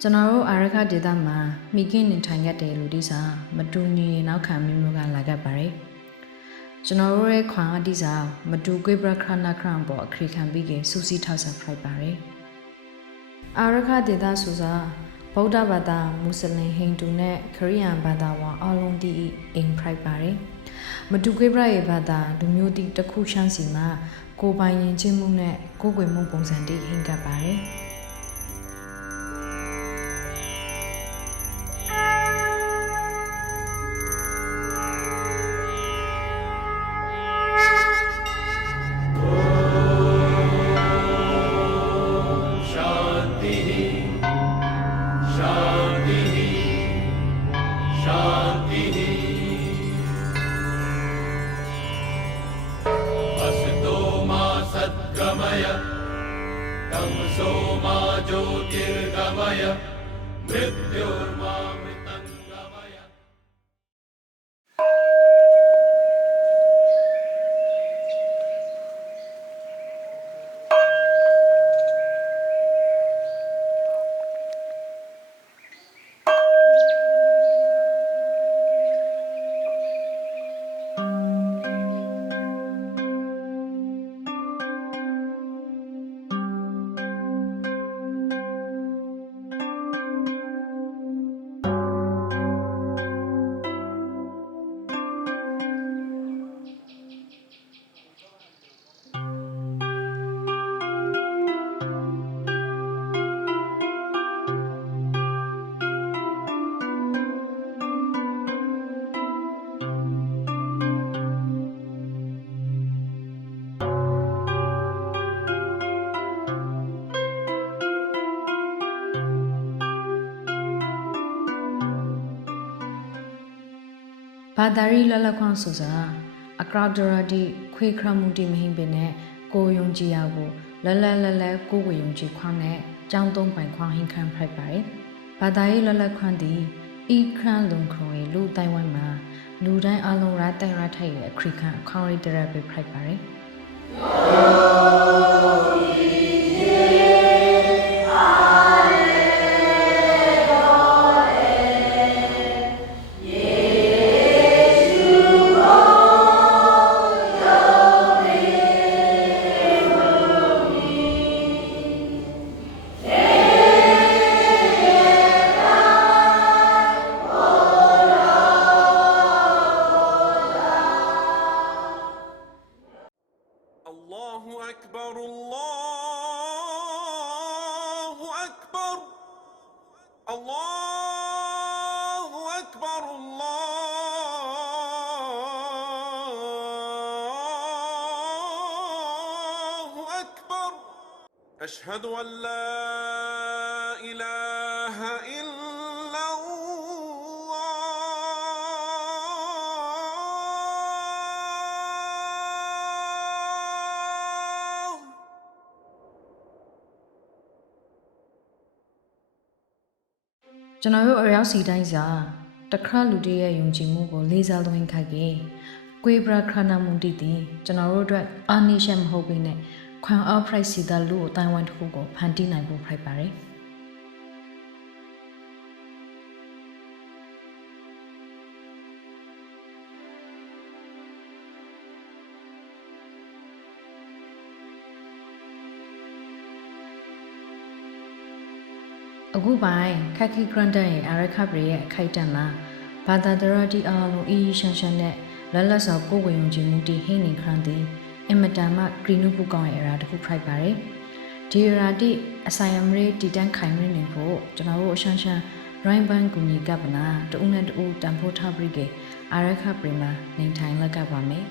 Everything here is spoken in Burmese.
ကျွန်တော်တို့အာရခဒေသမှာမိခင်နေထိုင်ခဲ့တဲ့လူတွေစာမတူညီနောက်ခံမျိုးကလာခဲ့ပါတယ်ကျွန်တော်တို့ရဲ့ခွန်အားတိစာမတူကွေးပရခနာခရံပေါ်အခရီးခံပြီးကစူးစီးထောက်ဆပ်ဖိုက်ပါတယ်အာရခဒေသဆိုစာဗုဒ္ဓဘာသာမွတ်စလင်ဟိန္ဒူနဲ့ခရစ်ယာန်ဘာသာဝင်အလုံးတီအိမ်ဖိုက်ပါတယ်မတူကွေးပရရဲ့ဘာသာလူမျိုးတီတစ်ခုချမ်းစီမှာကိုပိုင်ရင်ချင်းမှုနဲ့ကိုယ်ွယ်မှုပုံစံတီဟင်ကပ်ပါတယ်ဘာသာရီလလခွန်ဆိုစာအကရာဒရာဒီခွေခရမှုတီမဟင်းပင်နဲ့ကိုယုံကြည်ရဖို့လကိုဝေယုံကြည်ခွန်နဲ့ကြောင်းသုံးပိုင်ခွန်ဟင်ခံဖိုက်ပါတယ်ဘာသာရီလလခွန်တီဤခရန်လုံခွန်ရဲ့လူတိုင်ဝိုင်းမှာလူတိုင်းအလုံးရတိုင်ရထိုက်ရဲ့အခရိခန့်ခေါရီတရပဲဖိုက်ပါတယ်أشهد أن لا إله إلا اللهကျွန်တော်တို့အရောက်စီတိုင်းစာတခါလူတည်းရဲ့ယုံကြည်မှုကိုလေးစားသွင်းခိုက်ကြီးကွေးပရခနာမူတီတီကျွန်တော်တို့အတွက်အာနိရှမဟုတ်ပေနဲ့ခွန်အားဖရိုက်စီတာလူအတိုင်းဝိုင်းတစ်ခုကိုဖန်တီးနိုင်ဖို့ဖိုက်ပါတယ်အခုပိုင်းခက်ခီဂရန်ဒန်ရဲ့အာရခပရီရဲ့အခိုက်အတန့်မှာဘာသာတရတီအားလုံးအီရှန်ရှန်နဲ့လက်လက်စောကိုယ်ဝင်ယုံကြည်မှုတီဟိနေခရန်တီအင်မတန်မှဂရီနုပူကောင်းရဲ့အရာတစ်ခုဖိုက်ပါတယ်ဒီအရာတိအဆိုင်အမရီတီတန်ခိုင်မရနေဖို့ကျွန်တော်တို့အရှန်ရှန်ရိုင်းဘန်ကူညီကပ်ပနာတူနဲ့တူတန်ဖိုးထားပြီးကအာရခပရီမှာနေထိုင်လက်ကပ်ပါမယ်